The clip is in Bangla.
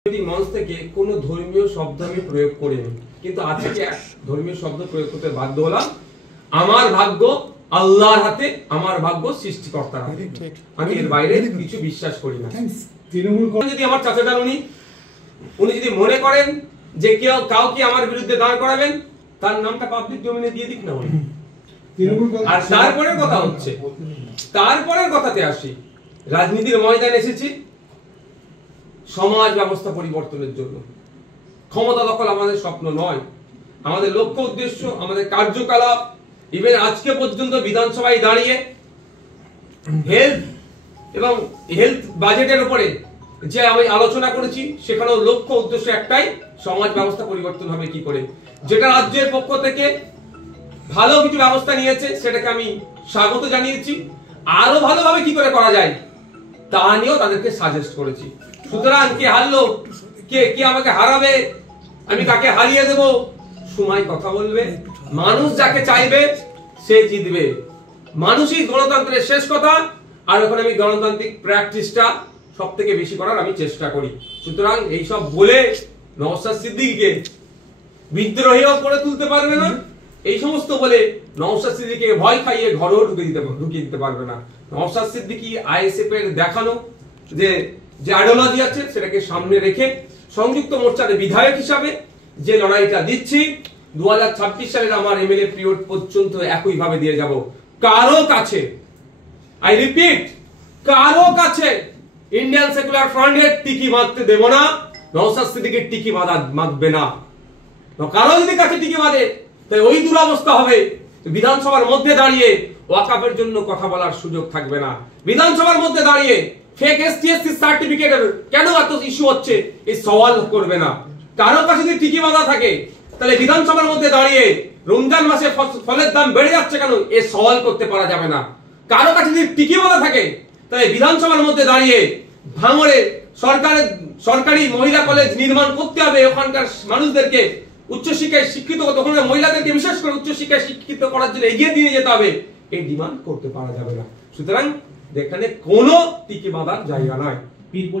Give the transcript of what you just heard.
মঞ্চ থেকে কোনো ধর্মীয় শব্দ আমি প্রয়োগ করিনি, কিন্তু আজকে এক ধর্মীয় শব্দ প্রয়োগ করতে বাধ্য হলাম। আমার ভাগ্য আল্লাহর হাতে, আমার ভাগ্য সৃষ্টিকর্তার হাতে। আমি এর বাইরে কিছু বিশ্বাস করি না। যদি আমার চাচা যান উনি যদি মনে করেন যে কেউ কাউকে আমার বিরুদ্ধে দাঁড় করাবেন, তার নামটা পাবলিক ডোমেইনে দিয়ে দিক না উনি। আর তারপরে কথা হচ্ছে, তারপরের কথাতে আসি। রাজনীতির ময়দানে এসেছি সমাজ ব্যবস্থা পরিবর্তনের জন্য। ক্ষমতা দখল আমাদের স্বপ্ন নয়, আমাদের লক্ষ্য উদ্দেশ্য, আমাদের কার্যকলাপ। ইভেন আজকে পর্যন্ত বিধানসভায় দাঁড়িয়ে হেলথ বাজেটের উপরে যে আমি আলোচনা করেছি, সেখানেও লক্ষ্য উদ্দেশ্য একটাই, সমাজ ব্যবস্থা পরিবর্তন হবে কি করে। যেটা রাজ্যের পক্ষ থেকে ভালো কিছু ব্যবস্থা নিয়েছে, সেটাকে আমি স্বাগত জানিয়েছি। আরো ভালোভাবে কি করে করা যায় তা নিয়েও তাদেরকে সাজেস্ট করেছি। সুতরাং কে হারলো, কে আমাকে হারাবে, আমি কাকে হারিয়ে দেব, সময় কথা বলবে। মানুষ যাকে চাইবে সে জিতবে। মানুষই গণতন্ত্রের শেষ কথা। আর ওখানে আমি গণতান্ত্রিক প্র্যাকটিসটা সব থেকে বেশি করার আমি চেষ্টা করি। সুতরাং এইসব বলে নওশাদ সিদ্দিকীকে বিদ্রোহীও করে তুলতে পারবে না। এই সমস্ত বলে নওশাদ সিদ্দিকীকে ভয় খাইয়ে ঘরেও ঢুকিয়ে দিতে পারবে না। নওশাদ সিদ্দিকী আইএসএফ এর দেখানো যে আইডিওলজি আছে, সেটাকে সামনে রেখে সংযুক্ত মোর্চার বিধায়ক হিসাবে যে লড়াইটা দিচ্ছি, 2026 সালের আমার এমএলএ পিরিয়ড পর্যন্ত একই ভাবে দিয়ে যাব। কারো কাছে, আই রিপিট, কারো কাছে ইন্ডিয়ান সেকুলার ফ্রন্টের টিকি মারতে দেব না। নওশাদ সিদ্দিকীর টিকি মারবে না। কারো যদি কাছে টিকি বাঁধে, তাই ওই দুরবস্থা হবে। বিধানসভার মধ্যে দাঁড়িয়ে ওয়াকাফের জন্য কথা বলার সুযোগ থাকবে না। বিধানসভার মধ্যে দাঁড়িয়ে ফেক এসটিএসসি সার্টিফিকেটের কেন এত ইস্যু হচ্ছে এই সওয়াল করবে না। কারো কাছে যদি টিকি বাঁধা থাকে, তাহলে বিধানসভার মধ্যে দাঁড়িয়ে রমজান মাসে ফলের দাম বেড়ে যাচ্ছে কেন এই সওয়াল করতে পারা যাবে না। কারো কাছে যদি টিকি বাঁধা থাকে, তাহলে বিধানসভার মধ্যে দাঁড়িয়ে ভাঙড়ে সরকারি মহিলা কলেজ নির্মাণ করতে হবে, ওখানকার মানুষদেরকে উচ্চশিক্ষায় শিক্ষিত, ওখানকার মহিলাদেরকে বিশেষ করে উচ্চশিক্ষায় শিক্ষিত করার জন্য এগিয়ে দিয়ে যেতে হবে, এই ডিমান্ড করতে পারা যাবে না। সুতরাং এখানে কোনো টিকি বাঁধার জায়গা নয়।